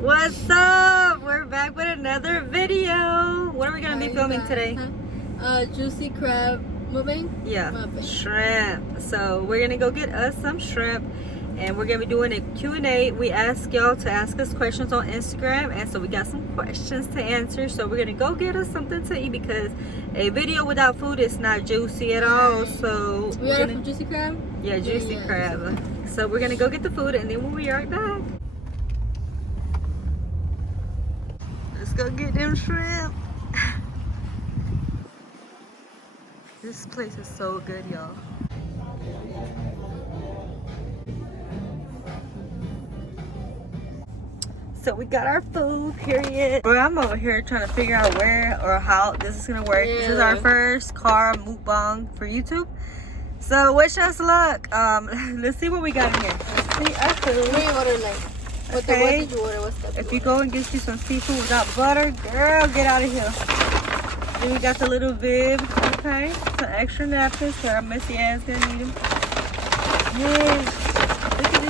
What's up? We're back with another video. What are we gonna be filming today? Juicy crab mukbang. Yeah, Mukbang. shrimp. So we're gonna go get us some shrimp, and we're gonna be doing a Q&A. We asked y'all to ask us questions on Instagram, and so we got some questions to answer. So we're gonna go get us something to eat because a video without food is not juicy at all. So We got it from Juicy Crab. Yeah, juicy crab. So we're gonna go get the food, and then we'll be right back. Let's go get them shrimp. This place is so good, y'all. So we got our food, period. Bro, I'm over here trying to figure out where or how this is gonna work. This is our first car mukbang for YouTube. So wish us luck. Let's see what we got in here. Let's see our food. We ordered like. What did you order? What's that? If you go and get you some seafood without butter, girl, get out of here. Then we got the little bib, okay? Some extra napkins, so our messy ass gonna need them. Yes, look at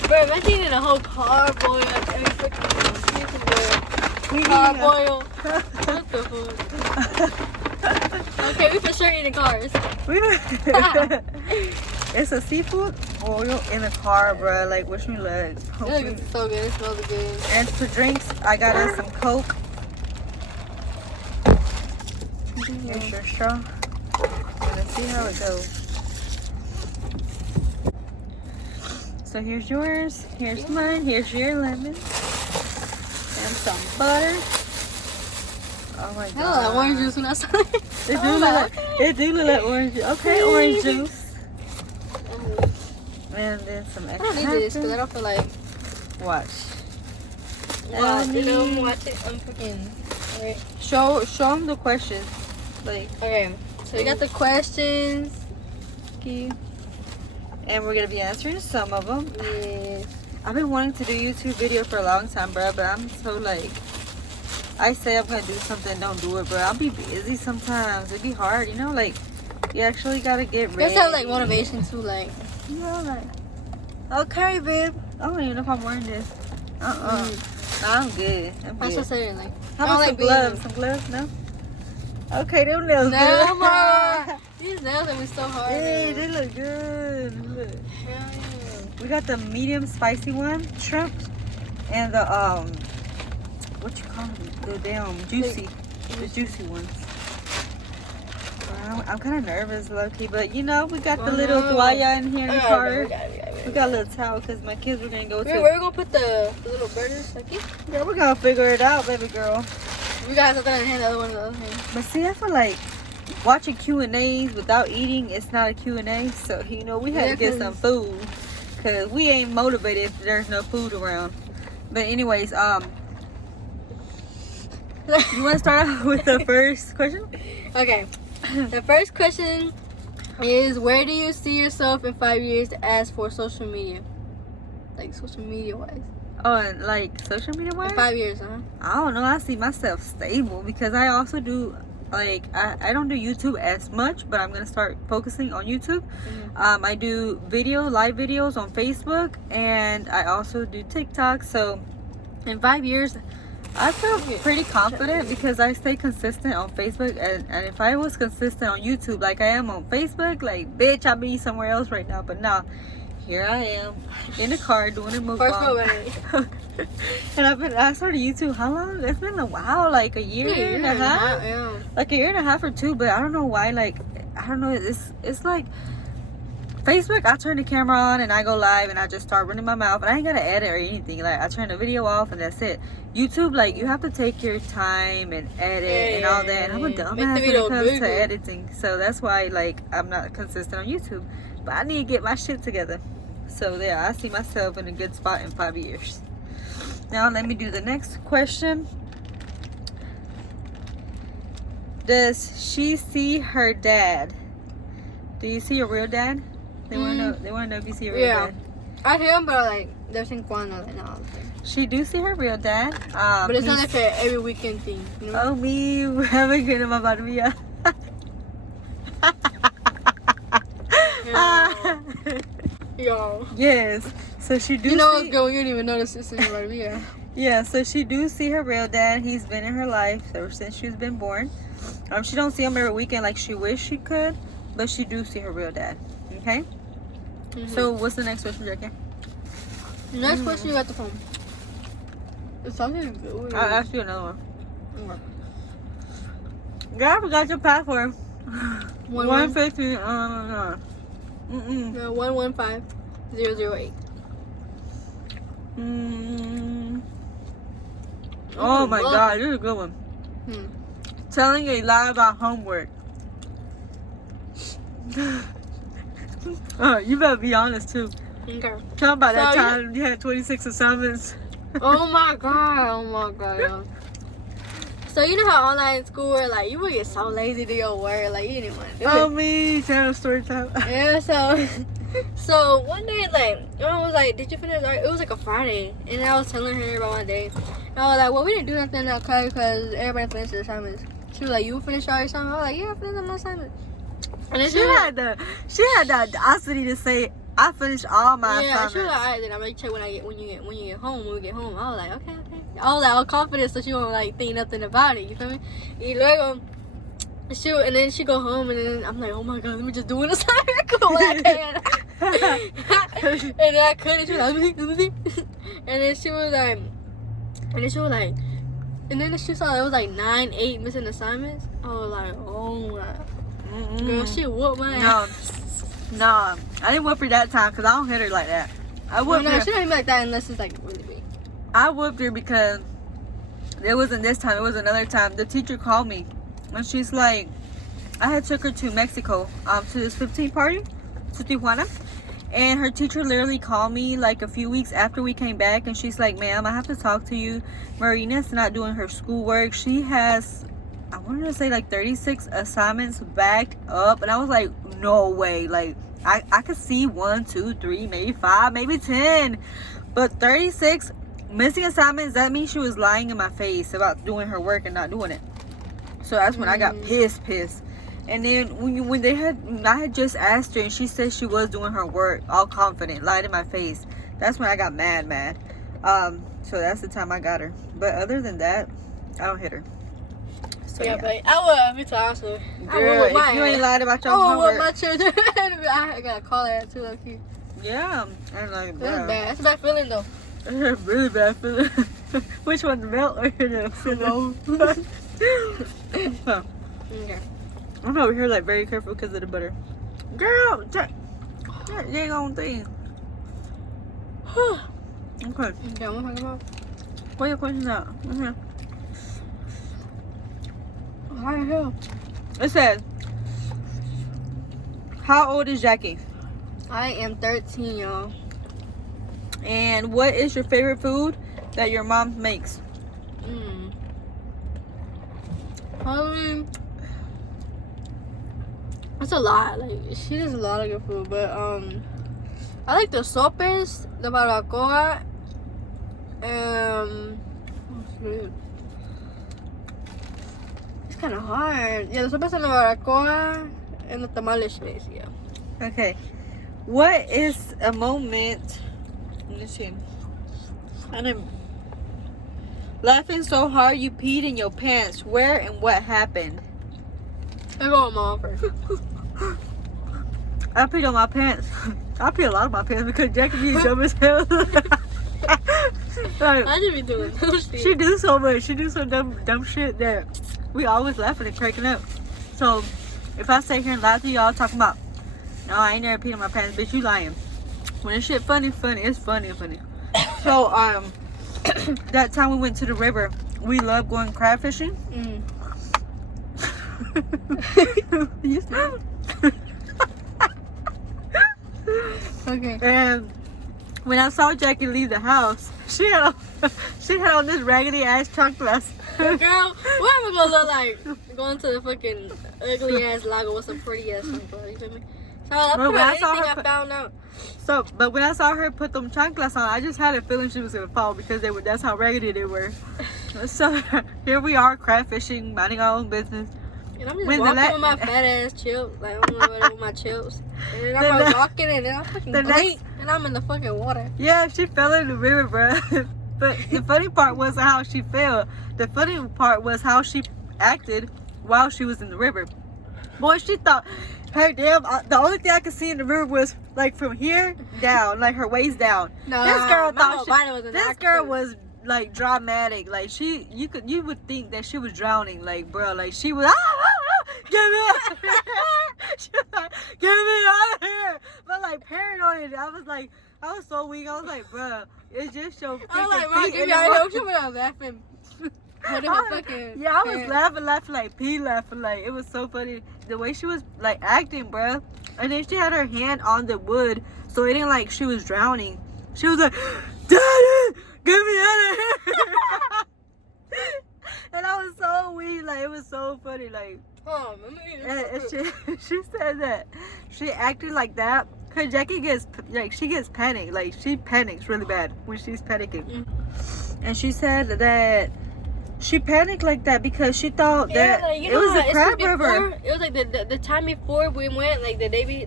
this. Bro, imagine eating a whole carboil. I mean, freaking carboil. What the fuck? Okay, we for sure eating cars. It's a seafood oil in a car, bro. Like, wish me luck. It looks so good. It smells good. And for drinks, I got us some Coke. Here's your straw. Let's see how it goes. So here's yours. Here's mine. Here's your lemon. And some butter. Oh my god. Hell, that orange juice when I saw it. It do look like orange juice. Okay, orange juice. And then some extra. I don't need this because I don't feel like. Watch. You know, watch it. I'm freaking. Alright. Show them the questions. Like. Okay. So we got the questions. And we're gonna be answering some of them. Yes. I've been wanting to do YouTube video for a long time, bro. But I'm so like. I say I'm gonna do something, don't do it, bro. I'll be busy sometimes. It'd be hard, you know. Like, you actually gotta get ready. Just have like motivation too, like. Yeah, like, okay, babe. I don't even know if I'm wearing this. Nah, I'm good. I'm That's good. what I'm like. How about some gloves? Some gloves? No? Okay, them nails No good. more. These nails are so hard. Hey, they look good. Look. Yeah. We got the medium spicy one, shrimp, and the, what you call them? The damn juicy. The juicy ones. I'm kind of nervous, low-key, but you know, we got the little toalla in here in the car. We got a little towel because my kids were going to go to. Where we gonna put the little burgers? Like, Girl, we're going to figure it out, baby girl. we got something in the hand, the other one in the other hand. But see, I feel like watching Q&As without eating, it's not a Q&A. So, you know, we had to get some food because we ain't motivated if there's no food around. But anyways, you want to start out with the first question? Okay. The first question is, where do you see yourself in 5 years as for social media? Like, social media wise. Oh, and like social media wise? In 5 years, huh? I don't know. I see myself stable because I also do, like, I don't do YouTube as much, but I'm going to start focusing on YouTube. I do live videos on Facebook, and I also do TikTok. So in 5 years, I feel pretty confident because I stay consistent on Facebook, and if I was consistent on YouTube like I am on Facebook, like, bitch, I'd be somewhere else right now. But now, here I am in the car doing a mukbang. And I started YouTube, how long? It's been a while, like a year and a half. Yeah. Like a year and a half or two, but I don't know why, like, I don't know, it's like Facebook, I turn the camera on and I go live and I just start running my mouth and I ain't gotta edit or anything. Like, I turn the video off and that's it. YouTube, like, you have to take your time and edit and all that. And I'm a dumbass when it comes to editing. So that's why, like, I'm not consistent on YouTube. But I need to get my shit together. So there, I see myself in a good spot in 5 years. Now let me do the next question. Does she see her dad? Do you see your real dad? They want to know. They want to know if you see your real dad. I hear him, but like, de vez en cuando, like, no. She do see her real dad. But it's not like an every weekend thing. You know? Oh, me, haven't good in my body. Yo. Yes. So she do You know see, what's going? You didn't even notice this is right here. yeah, so she do see her real dad. He's been in her life ever since she's been born. She don't see him every weekend like she wish she could, but she do see her real dad. Okay. So what's the next question, Jackie? Next question, you got the phone. It's something good. I'll ask you another one. Okay. Girl, I forgot your password. 115. 150. No, 115008. Oh my God, this is a good one. Telling a lie about homework. You better be honest too. Okay. Tell about that So, time you had 26 assignments. Oh my god. Yeah. So you know how online school where like you would get so lazy to do your work, like you didn't want to do Oh it. me, tell a story time. Yeah, so one day like I was like, did you finish art? It was like a Friday, and I was telling her about my day. And I was like, well, we didn't do nothing in that class because everybody finished their assignments. She was like, you finished all your assignments? I was like, yeah, I finished my assignments. And then She had the audacity to say, I finished all my yeah, assignments. she was like, alright, then I'm gonna check when you get home. When we get home, I was like, okay. I was like, all confident, so she won't like think nothing about it. You feel me? Y luego, and then she go home, and then I'm like, oh my god, let me just do an assignment when I can. And then I couldn't. She was like, let me see. And then she was like, and then she saw it was like 9, 8 missing assignments. I was like, oh my. Girl, she whooped my ass. No, I didn't whoop her that time because I don't hit her like that. I whooped No, her. she don't even like that unless it's like really big. I whooped her because it wasn't this time. It was another time. The teacher called me and she's like, I had took her to Mexico to this 15 party to Tijuana, and her teacher literally called me like a few weeks after we came back, and she's like, ma'am, I have to talk to you. Marina's not doing her schoolwork. She has, I wanted to say like 36 assignments backed up, and I was like, no way. Like I could see 1, 2, 3, maybe 5, maybe 10, but 36 missing assignments, that means she was lying in my face about doing her work and not doing it. So that's when I got pissed. And then I had just asked her and she said she was doing her work, all confident, lied in my face. That's when I got mad. So that's the time I got her. But other than that, I don't hit her. So, yeah, but I would. Me too, honestly. Girl, if you ain't lied about your I homework. my children. I gotta call her too, low key. Yeah, I'm like, That's bad. That's a bad feeling though. That's a really bad feeling. Which one's milk or the pillow? Okay. I'm over here like very careful because of the butter. Girl, that dang on thing. Okay. Okay, what am I talking about? What your questions out? How the hell? It says, how old is Jackie? I am 13, y'all. And what is your favorite food that your mom makes? Probably. That's a lot. Like she does a lot of good food, but I like the sopes, the barbacoa, it's kind of hard. Yeah, the sopes and the barbacoa and the tamales, yeah. Okay. What is a moment? Let me see. I'm laughing so hard you peed in your pants. Where and what happened? I go with mom first. I peed on my pants. I pee a lot of my pants because Jackie be dumb as hell. Like, I just be doing those shit. she do so much. She do some dumb shit that we always laughing and cracking up. So if I sit here and lie to y'all talking about, no, I ain't never peed on my pants, bitch, you lying. When this shit funny, it's funny. So that time we went to the river, we love going crab fishing. You see? Okay. And when I saw Jackie leave the house, she had on this raggedy ass chanclas. Girl, what am I gonna look like going to the fucking ugly ass lago with some pretty ass sunflower? You feel me? So that's But when I saw anything her I found out. But when I saw her put them chanclas on, I just had a feeling she was gonna fall because that's how raggedy they were. So here we are, crab fishing, minding our own business. And I'm just walking with my fat ass chips. Like, I'm with my chips. And then I'm walking and then I'm fucking blink. And I'm in the fucking water. Yeah, she fell in the river, bro. But the funny part wasn't how she fell. The funny part was how she acted while she was in the river. Boy, she thought her damn. The only thing I could see in the river was like from here down, like her waist down. No, this girl thought girl was like dramatic. Like you would think that she was drowning. Like, bro, like she was. Get me out of here. She was like, get me out of here. But like paranoid. I was so weak. I was like, bro, it's just your freaking I was like, bro, feet get me in out the of here. She was laughing. I was laughing like P laughing. Like, it was so funny the way she was like acting, bro. And then she had her hand on the wood, so it didn't like she was drowning. She was like, Daddy, get me out of here. And I was so weak. Like, it was so funny. Like, and she said that she acted like that because Jackie gets panicked. Like, she panics really bad when she's panicking. And she said that she panicked like that because she thought that like, it was a crab river. It was like the time before we went, like the day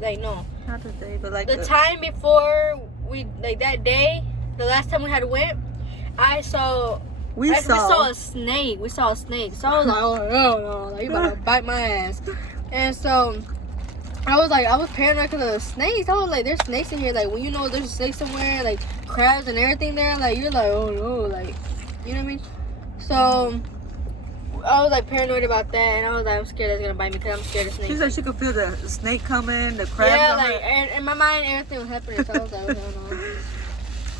not the day, but like the time before we, like that day, the last time we had went, we saw a snake. We saw a snake. So I was like, oh no, like, you about to bite my ass. And so I was paranoid because of the snakes. I was like, there's snakes in here. Like, when you know there's a snake somewhere, like crabs and everything there, like, you're like, oh no, like, you know what I mean? So I was like paranoid about that, and I was like, I'm scared that's gonna bite me because I'm scared of snakes. She said she could feel the snake coming, the crabs. Yeah, like, and in my mind, everything was happening. So I was like, oh no.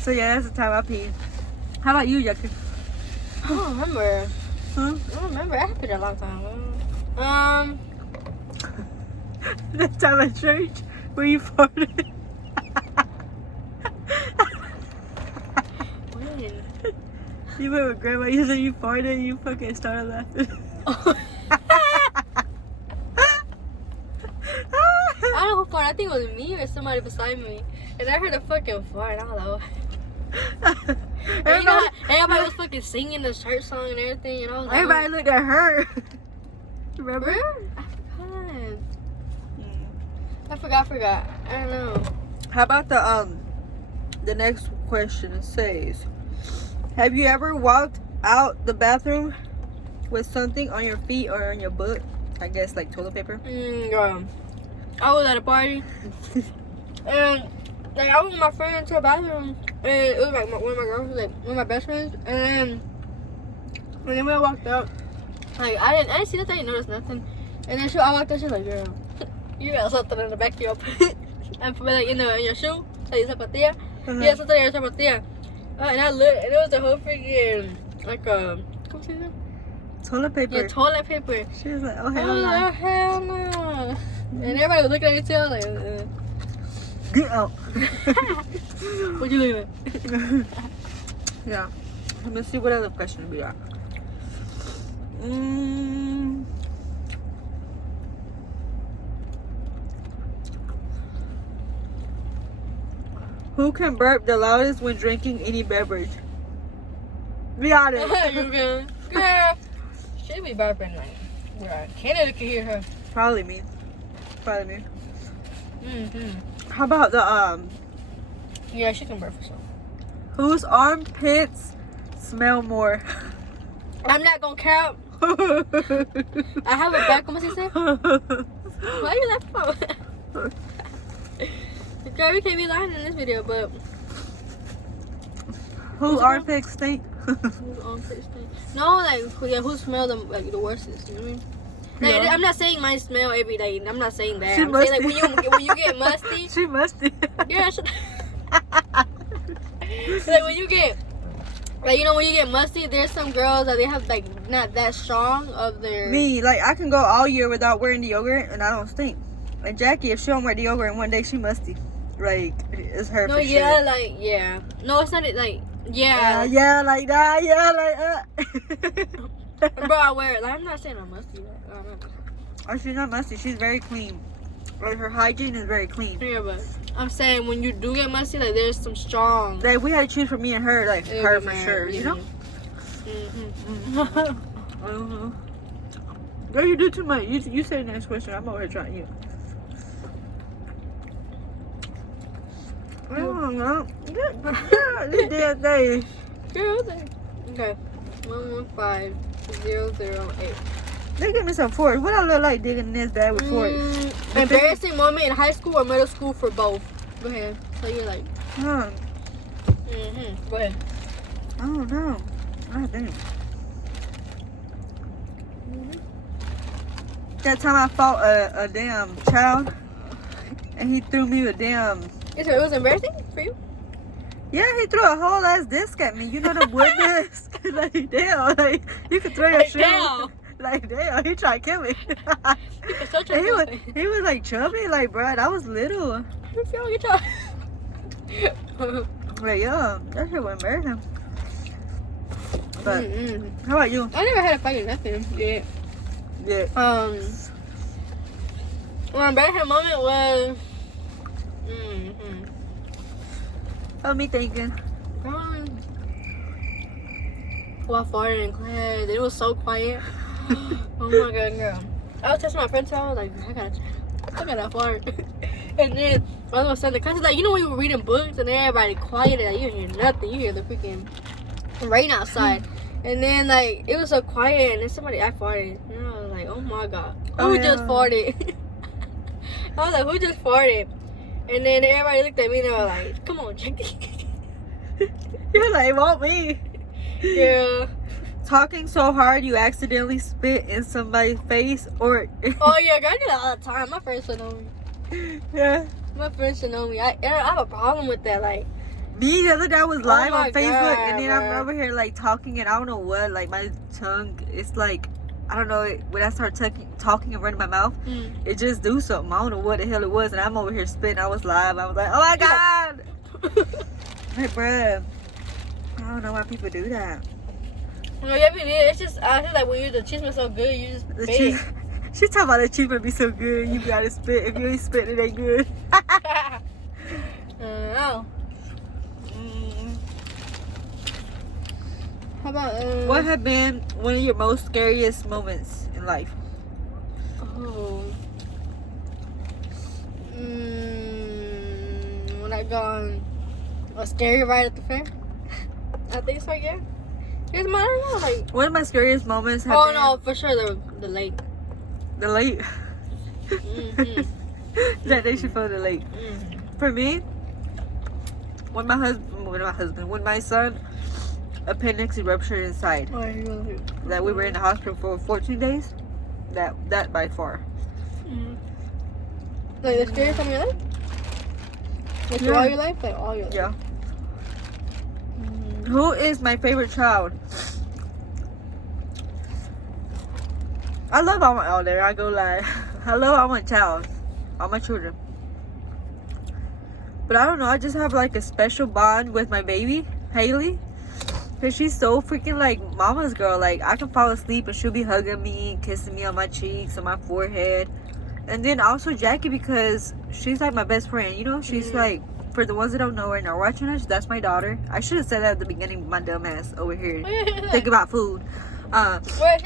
So yeah, that's the time I peed. How about you, Jackie? I don't remember. Huh? I don't remember. I peed a long time. That time at church where you farted. When? You went with grandma, you said you farted and you fucking started laughing. I don't know who farted. I think it was me or somebody beside me. And I heard a fucking fart. And I was like, oh. And you know, everybody was fucking singing the church song and everything. And I was like, everybody looked at her. Remember? I forgot. I don't know. How about the next question? It says, have you ever walked out the bathroom with something on your feet or on your butt? I guess like toilet paper. Girl, I was at a party and like I was with my friend to the bathroom, and it was like one of my girls, like one of my best friends, and then when I walked out, like I didn't see nothing, I didn't notice nothing, and then I walked out, she's like, girl, you got something in the back of your and for like in your shoe, like zapatilla. You got something in your zapatilla. And I looked, and it was the whole freaking like what's it called? Toilet paper. Yeah, toilet paper. She was like, oh I hell was no. like, oh hell no. And everybody was looking at me too. I was like, Get out. what you looking at? Yeah. Let me see what other question we got. Who can burp the loudest when drinking any beverage? Be honest. You can. Girl, she be burping like, yeah, Canada can hear her. Probably me. How about the Yeah, she can burp for sure. whose armpits smell more? I'm not gonna count. I have a back. Como se dice? Why you laughing for? Girl, we can't be lying in this video, but Whose armpits stink? whose armpits stink? No, like who smell them like the worstest? You know what I mean? Like, Yeah. I'm not saying mine smell every day. I'm not saying that. She I'm saying like musty. when you get musty. She musty. Yeah. Like when you get, like you know when you get musty, there's some girls that they have like not that strong of their. Me, like I can go all year without wearing deodorant and I don't stink. And Jackie, if she don't wear deodorant one day, she musty. Like it's her No, for yeah, sure. like yeah. No, it's not it. Like Yeah, like that. Yeah, like Bro, I wear it. Like I'm not saying I'm musty. Like, I don't know. Oh, she's not musty. She's very clean. Like her hygiene is very clean. Yeah, but I'm saying when you do get musty, like there's some strong. Like we had to choose for me and her, like It'll her be for mad, sure. yeah. You know. Mm-hmm. Girl, you do too much. You say the next question. I'm over here trying you. I don't know. This damn thing. Girl, okay. 115008. They give me some forks. What I look like digging this bag with forks? Embarrassing moment in high school or middle school for both. Go ahead. So you're like. Huh. Go ahead. I don't know. I think. That time I fought a damn child, and he threw me a damn. It was embarrassing for you? Yeah, he threw a whole ass disc at me. You know the wood disc? Like damn, like you could throw your shoe. Damn. Like damn, he tried to kill me. And he was like chubby, like bro, I was little. You feel like a child. Like yeah, that shit was embarrassing. But how about you? I never had a fight or nothing. Yeah. Yeah. My embarrassing moment was. What me thinking? Well, I farted in class. It was so quiet. Oh my god, girl. I was texting my friend, so I was like, I gotta fart. And then all of a sudden, the class is like, you know when you were reading books and everybody quiet, like, you hear nothing. You hear the freaking rain outside. And then, like, it was so quiet, and then I farted. And I was like, oh my god. Who just farted? I was like, who just farted? And then everybody looked at me and they were like, come on, Jackie. You're like, want me? Yeah. Talking so hard you accidentally spit in somebody's face or... Oh, yeah, girl, I do that all the time. My friends should know me. Yeah. My friends should know me. I have a problem with that, like... Me, the other day I was live on Facebook, God, and then bro. I'm over here like talking, and I don't know what, like my tongue, it's like, I don't know, when I start talking and running my mouth, it just do something. I don't know what the hell it was, and I'm over here spitting. I was live. I was like, oh my god. Hey, bruh, I don't know why people do that. No, yeah, but it's just, I feel like when the cheese smells so good, you just spit. She talking about the cheese might be so good, you gotta spit. If you ain't spit, it ain't good. No. How about what have been one of your most scariest moments in life? When I got on a scary ride at the fair. I think so, yeah. I don't know, like. One of my scariest moments have been... no, for sure the lake. The lake. That they should fill the lake. For me, when my son appendix ruptured inside, that we were in the hospital for 14 days, that by far. Like the scariest time of your life? Like all your life? Like all your life? Yeah. Who is my favorite child? I love all my elder. I go lie. I love all my child, all my children. But I don't know. I just have like a special bond with my baby, Haley, because she's so freaking like mama's girl. Like I can fall asleep and she'll be hugging me, kissing me on my cheeks, on my forehead, and then also Jackie because she's like my best friend. You know, she's like. For the ones that don't know her and are watching us, that's my daughter. I should have said that at the beginning, my dumb ass over here. Think about food.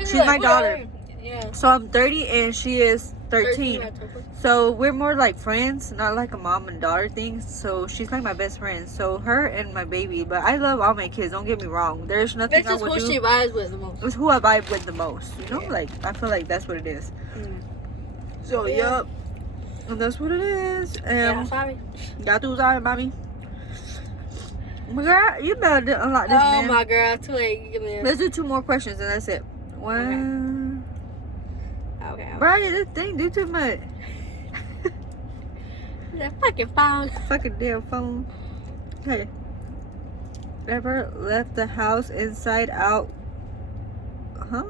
She's my daughter. Yeah. So I'm 30 and she is 13. So we're more like friends, not like a mom and daughter thing. So she's like my best friend. So her and my baby. But I love all my kids, don't get me wrong. There's nothing I would do. It's just who she vibes with the most. It's who I vibe with the most. You know, like I feel like that's what it is. So yup. And that's what it is. Yeah, sorry. Y'all too sorry, mommy. Girl, you better unlock this, man. Oh my girl, too late. Give me Let's do 2 more questions and that's it. One. Okay. Bro, this thing do too much. That fucking phone. Fucking damn phone. Hey. Ever left the house inside out? Huh?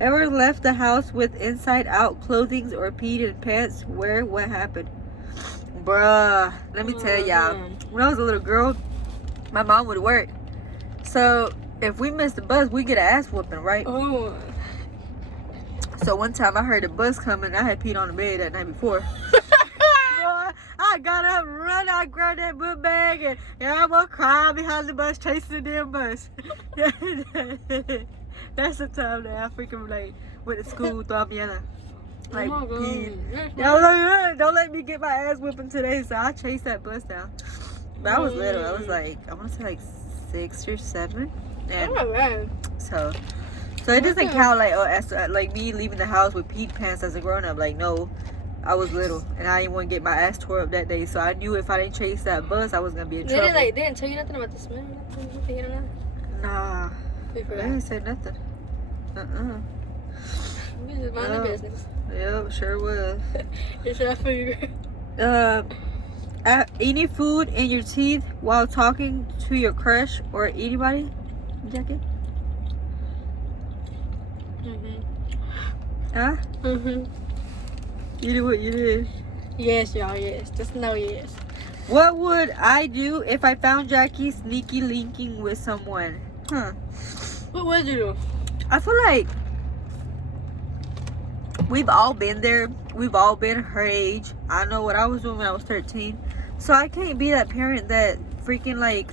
Ever left the house with inside out clothing or peed in pants? Where? What happened? Bruh, let me tell y'all. When I was a little girl, my mom would work. So if we missed the bus, we get an ass whooping, right? Oh. So one time I heard the bus coming. I had peed on the bed that night before. Boy, I got up, run, I grabbed that book bag, and I was crying behind the bus, chasing the damn bus. That's the time that I freaking like went to school, throw me out. Like, Oh my God. peed. That's Yeah, I was like, don't let me get my ass whipping today. So I chased that bus down. But I was little. I was like, I want to say like 6 or 7. And oh my God. so it doesn't count like as like me leaving the house with peed pants as a grown up. Like, no, I was little and I didn't want to get my ass tore up that day. So I knew if I didn't chase that bus, I was gonna be in trouble. They didn't tell you nothing about the smell. Nothing. Nah, We they forgot. didn't say nothing. We just mind the business. Yep, sure was. It's our food. Eating food in your teeth while talking to your crush or anybody, Jackie? Huh? You did what you did. Yes, y'all. Yes. Just know yes. What would I do if I found Jackie sneaky linking with someone? What would you do? I feel like we've all been there. We've all been her age. I know what I was doing when I was 13. So I can't be that parent that freaking like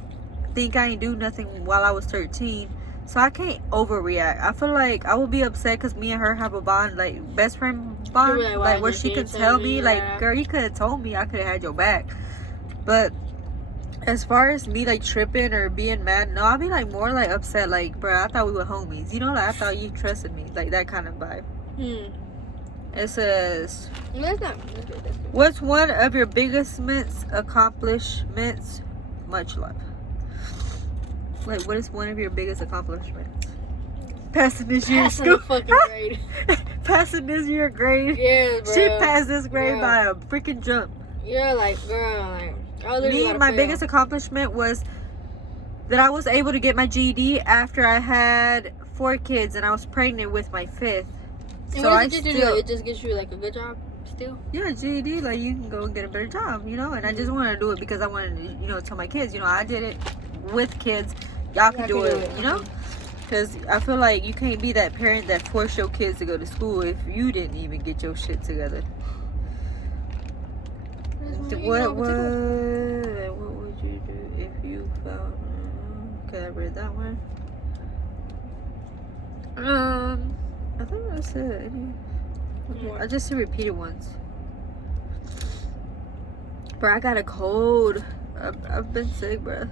think I ain't do nothing while I was 13. So I can't overreact. I feel like I would be upset because me and her have a bond, like best friend bond, like where she can tell me, like, girl, you could have told me, I could have had your back. But as far as me like tripping or being mad, no, I'll be like more like upset, like, bro, I thought we were homies, you know, like I thought you trusted me, like that kind of vibe. It says, That's not. what's one of your biggest accomplishments? Much love. Like, what is one of your biggest accomplishments? Passing this year's Passing school. the fucking grade. Passing this year grade. Yeah, bro. She passed this grade Yeah. by a freaking jump. You're like, girl, like, I literally Me, gotta my fail. biggest accomplishment was that I was able to get my GED after I had 4 kids and I was pregnant with my 5th. And So what I does it do? still, It just gets you like a good job still? yeah, GED, like you can go and get a better job, you know. And I just wanted to do it because I wanted to, you know, tell my kids, you know, I did it with kids. Y'all can do it, you know. Because I feel like you can't be that parent that forced your kids to go to school if you didn't even get your shit together. What would you do if you found? Okay, I read that one. I think that's it. I just see repeated ones. Bro, I got a cold. I've been sick, bro.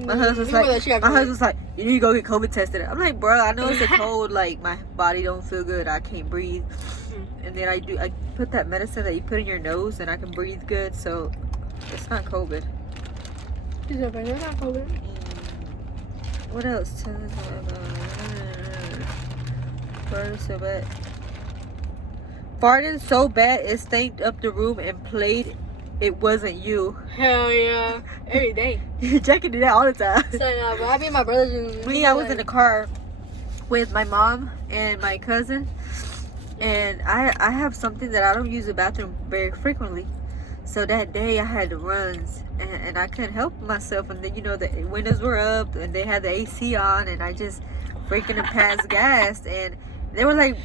My husband's like, you need to go get COVID tested. I'm like, bro, I know it's a cold. Like, my body don't feel good. I can't breathe. And then I put that medicine that you put in your nose, and I can breathe good. So it's not COVID. It's not COVID. What else? Farted so bad. Farted so bad it stank up the room and played it wasn't you. Hell yeah. Every day. Jackie do that all the time. So, but I be in my brother's room. I was in the car with my mom and my cousin, and I have something that I don't use the bathroom very frequently. So that day I had the runs and I couldn't help myself, and then, you know, the windows were up and they had the AC on, and I just freaking passed gas, and they were like,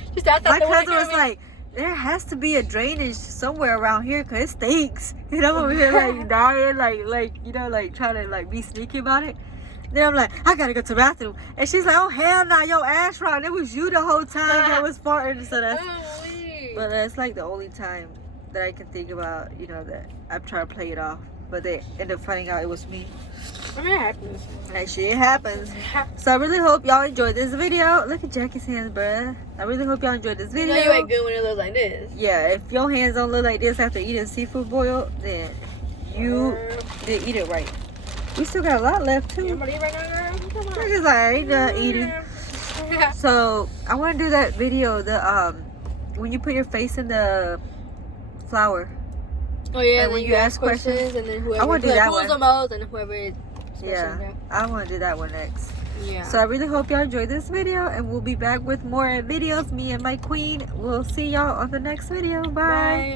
my cousin was like, there has to be a drainage somewhere around here because it stinks. And I'm over here like dying, like you know, like trying to like be sneaky about it. Then I'm like, I gotta go to the bathroom, and she's like, oh hell nah, your ass rotten. It was you the whole time that was farting. So that's, but that's like the only time that I can think about, you know, that I'm trying to play it off, but they end up finding out it was me. I mean, it happens. That shit happens. So I really hope y'all enjoyed this video. Look at Jackie's hands, bruh. I really hope y'all enjoyed this video. You know you ain't good when it looks like this. Yeah, if your hands don't look like this after eating seafood boil, then you didn't eat it right. We still got a lot left too. You eat right now, girl? Because I ain't done eating. So I want to do that video, the when you put your face in the flour. Oh yeah, like when you ask questions, and then whoever I want to do that one. the most, and whoever is Yeah, I want to do that one next. Yeah. So I really hope y'all enjoyed this video, and we'll be back with more videos. Me and my queen. We'll see y'all on the next video. Bye.